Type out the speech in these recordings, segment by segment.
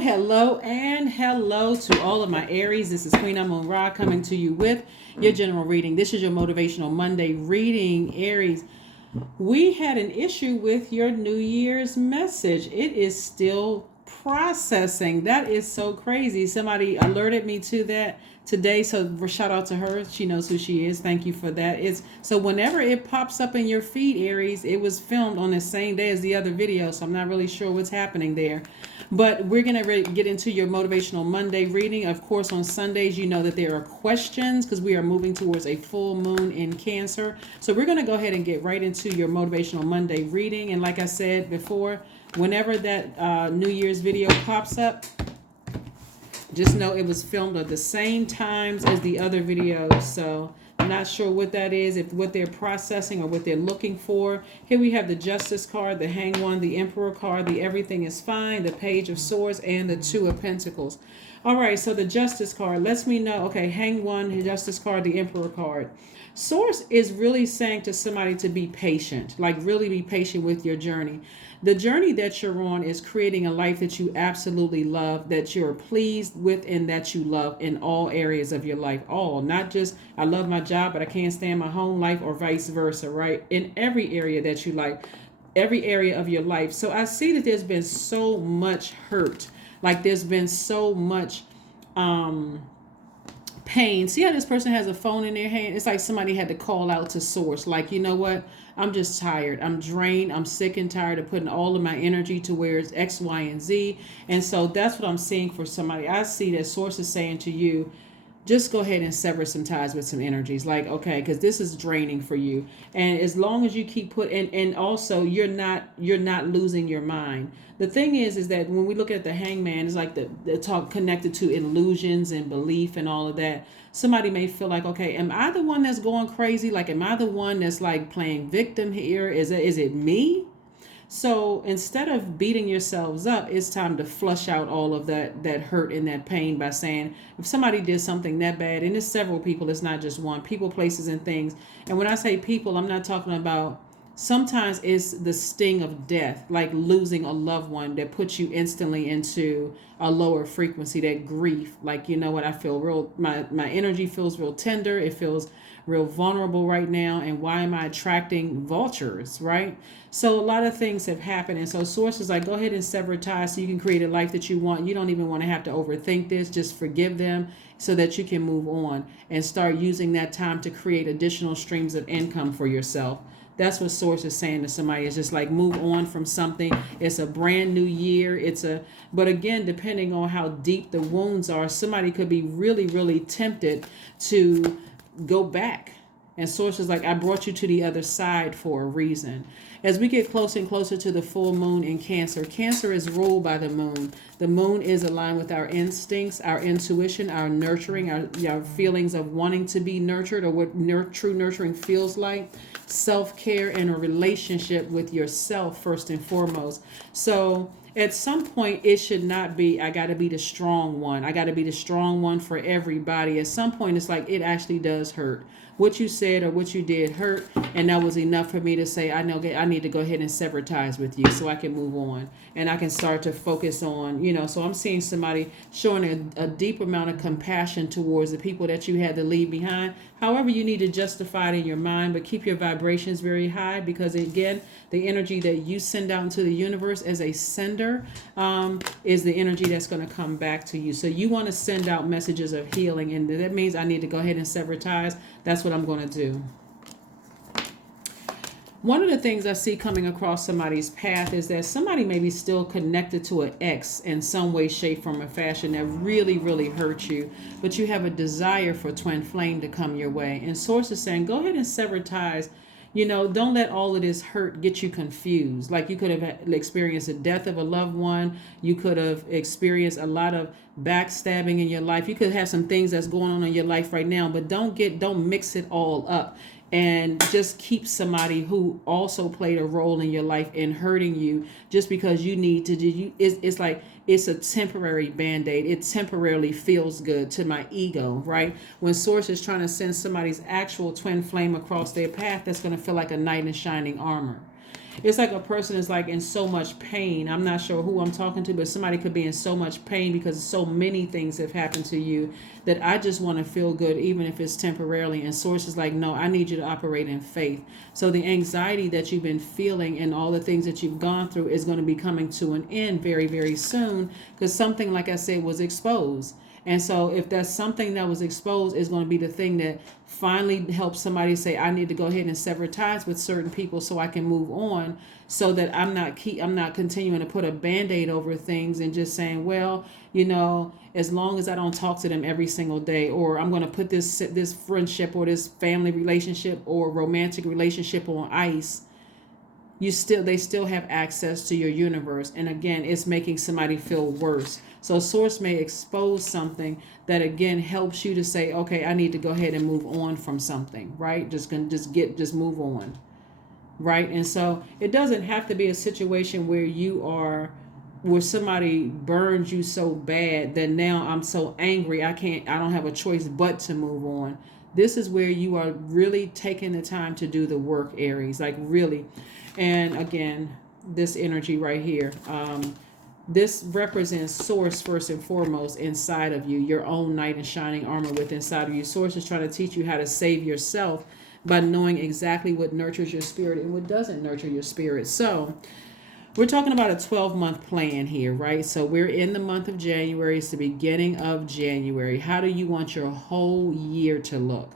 Hello and hello to all of my Aries. This is Queen Amun Ra coming to you with your general reading. This is your Motivational Monday reading, Aries. We had an issue with your New Year's message. It is still processing. That is so crazy. Somebody alerted me to that today, so shout out to her. She knows who she is. Thank you for that. It's so whenever it pops up in your feed, Aries, it was filmed on the same day as the other video, so I'm not really sure what's happening there. But we're going to get into your Motivational Monday reading. Of course, on Sundays, you know that there are questions because we are moving towards a full moon in Cancer. So we're going to go ahead and get right into your Motivational Monday reading. And like I said before, whenever that New Year's video pops up, just know it was filmed at the same times as the other videos. So I'm not sure what that is, if what they're processing or what they're looking for. Here we have the Justice card, the Hanged One, the Emperor card, the Everything is Fine, the Page of Swords, and the Two of Pentacles. All right, so the Justice card lets me know, okay, Hanged One, the Justice card, the Emperor card. Source is really saying to somebody to be patient, like really be patient with your journey. The journey that you're on is creating a life that you absolutely love, that you're pleased with, and that you love in all areas of your life. All, not just I love my job, but I can't stand my home life, or vice versa, right? In every area that you like, every area of your life. So I see that there's been so much hurt, like there's been so much pain. See how this person has a phone in their hand? It's like somebody had to call out to source. Like, you know what? I'm just tired. I'm drained. I'm sick and tired of putting all of my energy to where it's X, Y, and Z. And so that's what I'm seeing for somebody. I see that source is saying to you, just go ahead and sever some ties with some energies, like, okay, because this is draining for you. And as long as you keep and also you're not losing your mind. The thing is that when we look at the Hangman, it's like the talk connected to illusions and belief and all of that. Somebody may feel like, okay, am I the one that's going crazy? Like, am I the one that's like playing victim here? Is it me? So instead of beating yourselves up, it's time to flush out all of that hurt and that pain by saying, if somebody did something that bad, and it's several people, it's not just one, people, places, and things. And when I say people, I'm not talking about, sometimes it's the sting of death, like losing a loved one, that puts you instantly into a lower frequency, that grief. Like, you know what, I feel real, my energy feels real tender, it feels real vulnerable right now, and why am I attracting vultures, right? So a lot of things have happened, and so sources like, go ahead and sever ties so you can create a life that you want. You don't even want to have to overthink this. Just forgive them so that you can move on and start using that time to create additional streams of income for yourself. That's what source is saying to somebody. It's just like, move on from something. It's a brand new year. But again, depending on how deep the wounds are, somebody could be really, really tempted to go back. And source is like, I brought you to the other side for a reason. As we get closer and closer to the full moon in Cancer, Cancer is ruled by the moon. The moon is aligned with our instincts, our intuition, our nurturing, our feelings of wanting to be nurtured, or what true nurturing feels like, self-care, and a relationship with yourself first and foremost. So at some point, it should not be, I got to be the strong one. I got to be the strong one for everybody. At some point, it's like, it actually does hurt. What you said or what you did hurt, and that was enough for me to say, I know I need to go ahead and sever ties with you so I can move on and I can start to focus on, so I'm seeing somebody showing a deep amount of compassion towards the people that you had to leave behind. However, you need to justify it in your mind, but keep your vibrations very high, because again, the energy that you send out into the universe as a sender is the energy that's going to come back to you. So you want to send out messages of healing, and that means I need to go ahead and sever ties. That's what I'm going to do. One of the things I see coming across somebody's path is that somebody may be still connected to an ex in some way, shape, form, or fashion that really, really hurt you, but you have a desire for twin flame to come your way. And source is saying, go ahead and sever ties. Don't let all of this hurt get you confused. Like, you could have experienced the death of a loved one. You could have experienced a lot of backstabbing in your life. You could have some things that's going on in your life right now, but don't mix it all up and just keep somebody who also played a role in your life in hurting you just because you need to do. It's like, it's a temporary band-aid. It temporarily feels good to my ego, right? When source is trying to send somebody's actual twin flame across their path, that's going to feel like a knight in shining armor. It's like a person is like in so much pain. I'm not sure who I'm talking to, but somebody could be in so much pain because so many things have happened to you that I just want to feel good, even if it's temporarily. And Source is like, no, I need you to operate in faith. So the anxiety that you've been feeling and all the things that you've gone through is going to be coming to an end very, very soon, because something, like I said, was exposed. And so if that's something that was exposed, is going to be the thing that finally helps somebody say, I need to go ahead and sever ties with certain people so I can move on, so that I'm not continuing to put a band-aid over things and just saying, well, as long as I don't talk to them every single day, or I'm going to put this friendship or this family relationship or romantic relationship on ice, they still have access to your universe. And again, it's making somebody feel worse. So Source may expose something that again helps you to say, okay, I need to go ahead and move on from something, right? Just move on. Right. And so it doesn't have to be a situation where somebody burns you so bad that now I'm so angry I don't have a choice but to move on. This is where you are really taking the time to do the work, Aries, like really. And again, this energy right here, this represents Source first and foremost inside of you, your own knight in shining armor within inside of you. Source is trying to teach you how to save yourself by knowing exactly what nurtures your spirit and what doesn't nurture your spirit. So we're talking about a 12-month plan here, right? So we're in the month of January. It's the beginning of January. How do you want your whole year to look?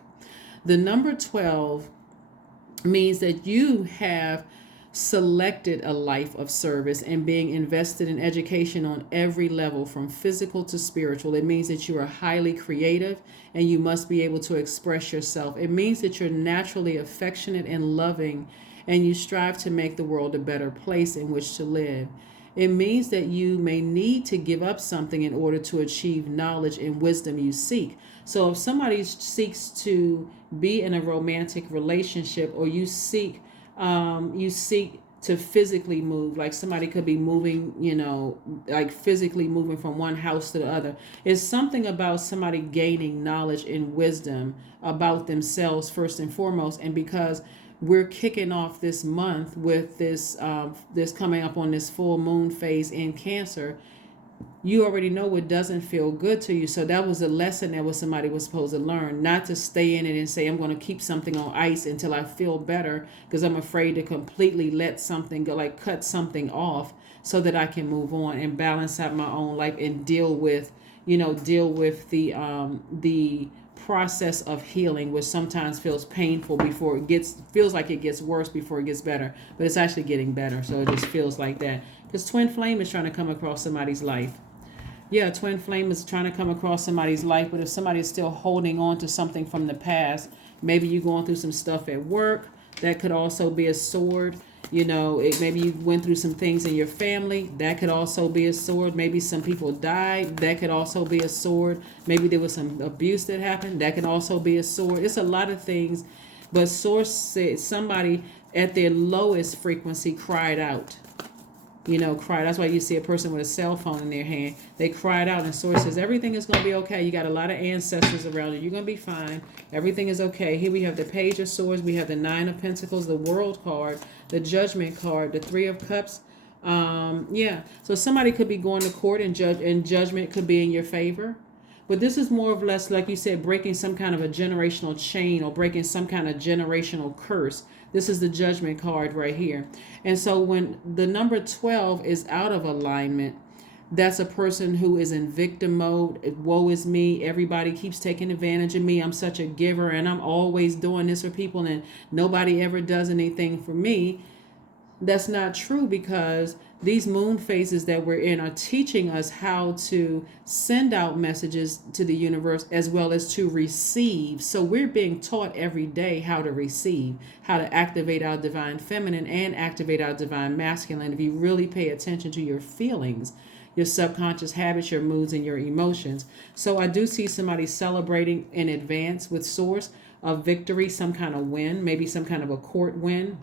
The number 12 means that you have selected a life of service and being invested in education on every level, from physical to spiritual. It means that you are highly creative and you must be able to express yourself. It means that you're naturally affectionate and loving, and you strive to make the world a better place in which to live. It means that you may need to give up something in order to achieve knowledge and wisdom you seek. So if somebody seeks to be in a romantic relationship, or you seek to physically move, like somebody could be moving, like physically moving from one house to the other. It's something about somebody gaining knowledge and wisdom about themselves first and foremost. And because we're kicking off this month with this coming up on this full moon phase in Cancer, you already know what doesn't feel good to you. So that was a lesson that somebody was supposed to learn, not to stay in it and say, I'm going to keep something on ice until I feel better, because I'm afraid to completely let something go, like cut something off, so that I can move on and balance out my own life and deal with the process of healing, which sometimes feels painful before feels like it gets worse before it gets better, but it's actually getting better. So it just feels like that, because twin flame is trying to come across somebody's life. Yeah, twin flame is trying to come across somebody's life, but if somebody is still holding on to something from the past, maybe you're going through some stuff at work, that could also be a sword. Maybe you went through some things in your family, that could also be a sword. Maybe some people died, that could also be a sword. Maybe there was some abuse that happened, that could also be a sword. It's a lot of things, but Source said somebody at their lowest frequency cried out. Cry. That's why you see a person with a cell phone in their hand. They cried out, and Source says, everything is going to be okay. You got a lot of ancestors around you. You're going to be fine. Everything is okay. Here we have the Page of Swords. We have the Nine of Pentacles, the World card, the Judgment card, the Three of Cups. So somebody could be going to court, and judgment could be in your favor. But this is more or less, like you said, breaking some kind of a generational chain, or breaking some kind of generational curse. This is the Judgment card right here. And so when the number 12 is out of alignment, that's a person who is in victim mode. Woe is me. Everybody keeps taking advantage of me. I'm such a giver, and I'm always doing this for people, and nobody ever does anything for me. That's not true, because these moon phases that we're in are teaching us how to send out messages to the universe as well as to receive. So we're being taught every day how to receive, how to activate our divine feminine and activate our divine masculine. If you really pay attention to your feelings, your subconscious habits, your moods, and your emotions. So I do see somebody celebrating in advance with Source, a victory, some kind of win, maybe some kind of a court win.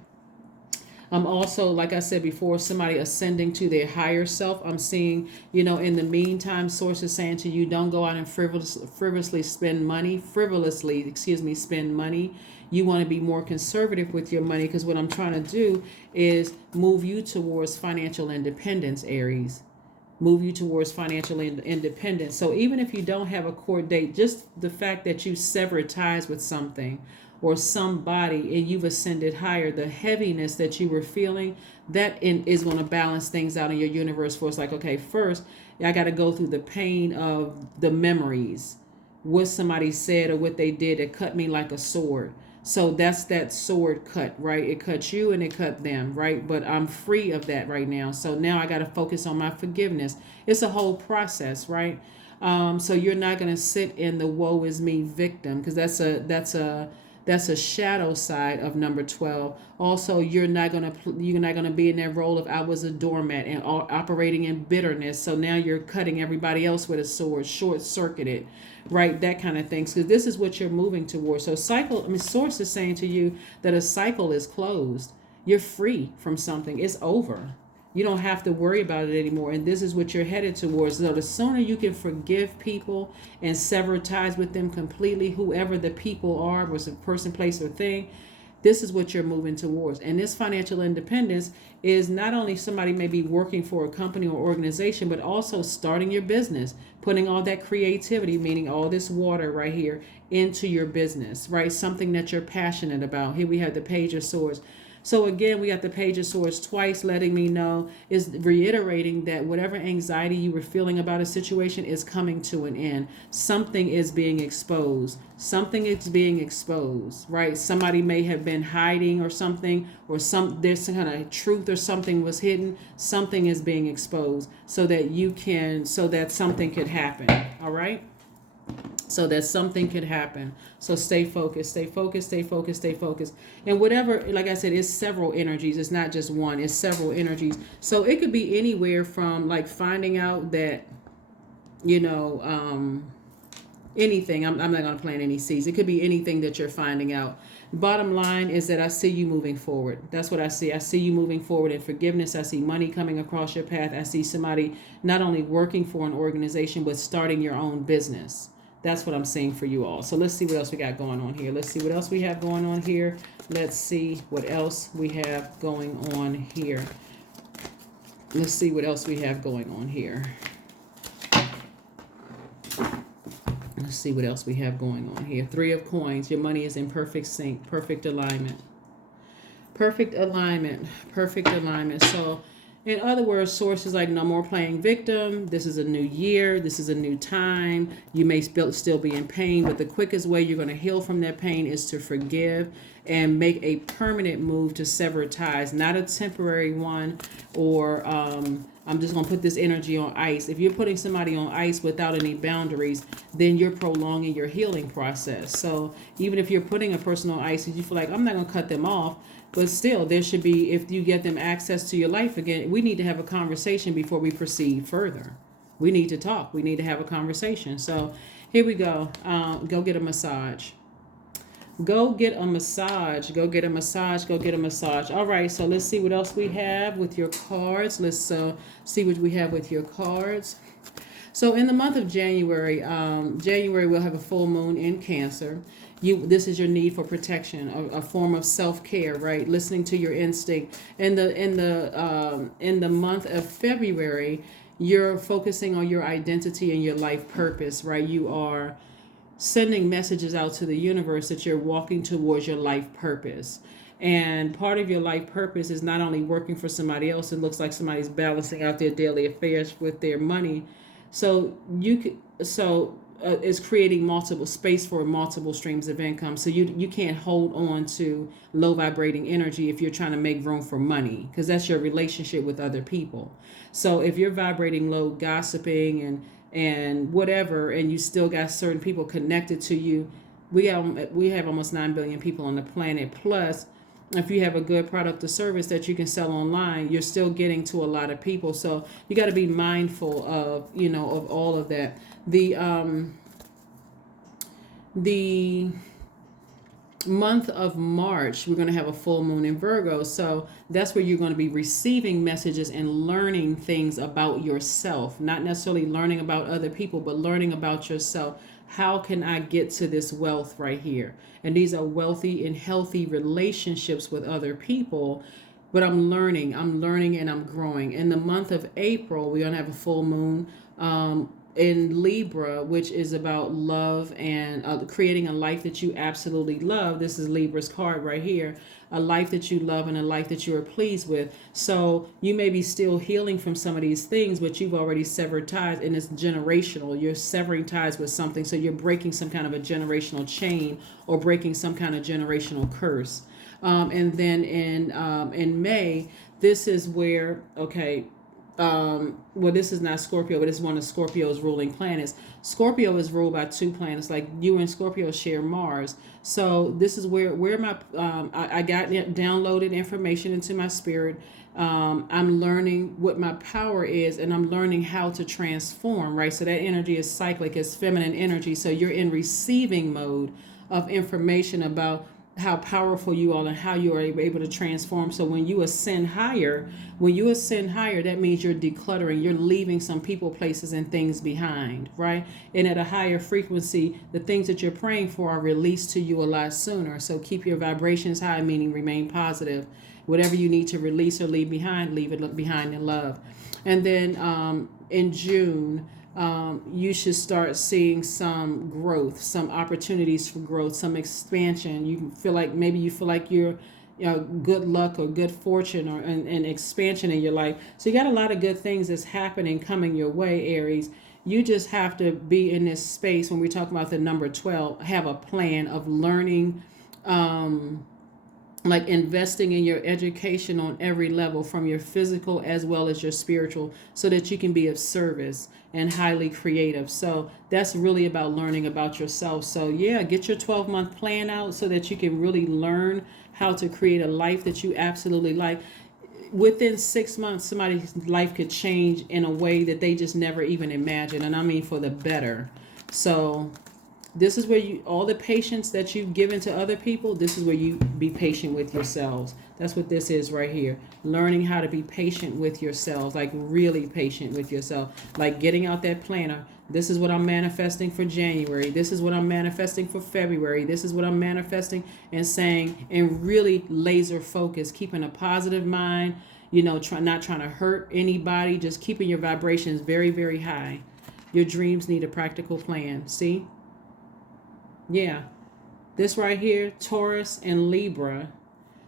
I'm also, like I said before, somebody ascending to their higher self. I'm seeing, in the meantime, sources saying to you, don't go out and frivolously spend money, spend money. You want to be more conservative with your money, because what I'm trying to do is move you towards financial independence, Aries. Move you towards financial independence. So even if you don't have a court date, just the fact that you sever ties with something or somebody and you've ascended higher, the heaviness that you were feeling, is going to balance things out in your universe for us. Like, okay, first I got to go through the pain of the memories, what somebody said or what they did that cut me like a sword. So that's that sword cut, right? It cut you and it cut them, right? But I'm free of that right now. So now I got to focus on my forgiveness. It's a whole process, right? So you're not going to sit in the woe is me victim, because that's a shadow side of number 12. Also, you're not going to be in that role of I was a doormat and operating in bitterness. So now you're cutting everybody else with a sword, short circuited, right? That kind of things, because this is what you're moving towards. So source is saying to you that a cycle is closed. You're free from something. It's over. You don't have to worry about it anymore. And this is what you're headed towards. So the sooner you can forgive people and sever ties with them completely, whoever the people are, was a person, place, or thing, this is what you're moving towards. And this financial independence is not only somebody may be working for a company or organization, but also starting your business, putting all that creativity, meaning all this water right here, into your business, right? Something that you're passionate about. Here we have the Page of Swords. So again, we got the Page of Swords twice, letting me know, is reiterating that whatever anxiety you were feeling about a situation is coming to an end. Something is being exposed. Something is being exposed, right? Somebody may have been hiding or something, or there's some kind of truth or something was hidden. Something is being exposed so that something could happen. All right? So that something could happen. So stay focused, stay focused, stay focused, stay focused. And whatever, like I said, it's several energies. It's not just one, it's several energies. So it could be anywhere from like finding out that, anything. I'm not going to plant any seeds. It could be anything that you're finding out. Bottom line is that I see you moving forward. That's what I see. I see you moving forward in forgiveness. I see money coming across your path. I see somebody not only working for an organization, but starting your own business. That's what I'm seeing for you all. So let's see what else we got going on here. Let's see what else we have going on here. Let's see what else we have going on here. Let's see what else we have going on here. Let's see what else we have going on here. 3 of Coins. Your money is in perfect sync, perfect alignment. Perfect alignment. Perfect alignment. So in other words, sources like no more playing victim. This is a new year. This is a new time. You may still be in pain, but the quickest way you're going to heal from that pain is to forgive and make a permanent move to sever ties, not a temporary one, or I'm just going to put this energy on ice. If you're putting somebody on ice without any boundaries, then you're prolonging your healing process. So even if you're putting a person on ice and you feel like, I'm not going to cut them off, but still, there should be, if you get them access to your life again, we need to have a conversation before we proceed further. We need to talk. We need to have a conversation. So here we go. Go get a massage. Go get a massage. Go get a massage. Go get a massage. All right. So let's see what else we have with your cards. Let's see what we have with your cards. So in the month of January, we'll have a full moon in Cancer. This is your need for protection, a form of self-care, right? Listening to your instinct. In the month of February, you're focusing on your identity and your life purpose, right? You are sending messages out to the universe that you're walking towards your life purpose. And part of your life purpose is not only working for somebody else. It looks like somebody's balancing out their daily affairs with their money. So it's creating multiple space for multiple streams of income. So you can't hold on to low vibrating energy if you're trying to make room for money, because that's your relationship with other people. So if you're vibrating low, gossiping and whatever, and you still got certain people connected to you, we have almost 9 billion people on the planet. Plus, if you have a good product or service that you can sell online, you're still getting to a lot of people. So you got to be mindful of, of all of that. month of March, we're going to have a full moon in Virgo. So that's where you're going to be receiving messages and learning things about yourself, not necessarily learning about other people, but learning about yourself. How can I get to this wealth right here? And these are wealthy and healthy relationships with other people. But I'm learning and I'm growing. In the month of April, we're going to have a full moon. In Libra, which is about love and creating a life that you absolutely love. This is Libra's card right here. A life that you love and a life that you are pleased with. So you may be still healing from some of these things, but you've already severed ties, and it's generational. You're severing ties with something. So you're breaking some kind of a generational chain or breaking some kind of generational curse. And then in May, this is where, okay, well, this is not Scorpio, but it's one of Scorpio's ruling planets. Scorpio is ruled by two planets. Like you and Scorpio share Mars. So this is where my I got downloaded information into my spirit. I'm learning what my power is, and I'm learning how to transform. Right. So that energy is cyclic. It's feminine energy. So you're in receiving mode of information about how powerful you are and how you are able to transform. So when you ascend higher, that means you're decluttering, you're leaving some people, places, and things behind, right? And at a higher frequency, the things that you're praying for are released to you a lot sooner. So keep your vibrations high, meaning remain positive. Whatever you need to release or leave behind, leave it behind in love. And then in June, you should start seeing some growth, some opportunities for growth, some expansion. You feel like you're, good luck or good fortune or an expansion in your life. So you got a lot of good things that's happening coming your way, Aries. You just have to be in this space when we talk about the number 12, have a plan of learning, like investing in your education on every level, from your physical as well as your spiritual, so that you can be of service and highly creative. So that's really about learning about yourself. So yeah, get your 12-month plan out so that you can really learn how to create a life that you absolutely like. Within 6 months, somebody's life could change in a way that they just never even imagined, and I mean for the better. So this is where all the patience that you've given to other people, this is where you be patient with yourselves. That's what this is right here. Learning how to be patient with yourselves, like really patient with yourself. Like getting out that planner. This is what I'm manifesting for January. This is what I'm manifesting for February. This is what I'm manifesting, and saying, and really laser focus, keeping a positive mind, not trying to hurt anybody, just keeping your vibrations very, very high. Your dreams need a practical plan. See? Yeah, this right here, Taurus and Libra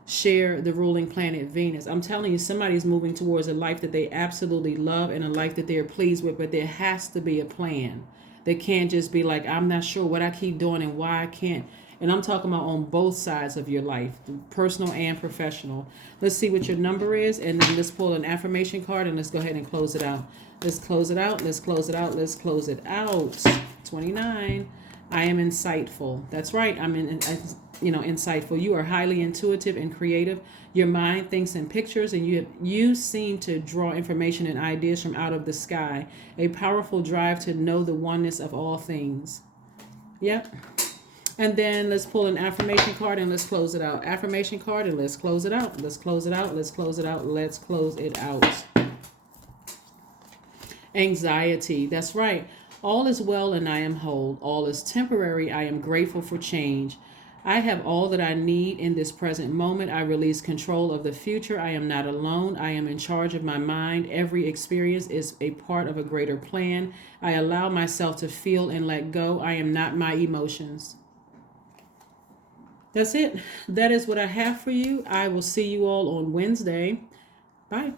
share the ruling planet Venus. I'm telling you, somebody's moving towards a life that they absolutely love and a life that they're pleased with, but there has to be a plan. They can't just be like, I'm not sure what I keep doing and why I can't. And I'm talking about on both sides of your life, personal and professional. Let's see what your number is, and then let's pull an affirmation card, and let's go ahead and close it out. Let's close it out. Let's close it out. Let's close it out. 29. I am insightful. That's right. Insightful. You are highly intuitive and creative. Your mind thinks in pictures, and you seem to draw information and ideas from out of the sky. A powerful drive to know the oneness of all things. Yep. And then let's pull an affirmation card and let's close it out. Affirmation card and let's close it out. Let's close it out. Let's close it out. Let's close it out. Anxiety. That's right. All is well and I am whole. All is temporary. I am grateful for change. I have all that I need in this present moment. I release control of the future. I am not alone. I am in charge of my mind. Every experience is a part of a greater plan. I allow myself to feel and let go. I am not my emotions. That's it. That is what I have for you. I will see you all on Wednesday. Bye.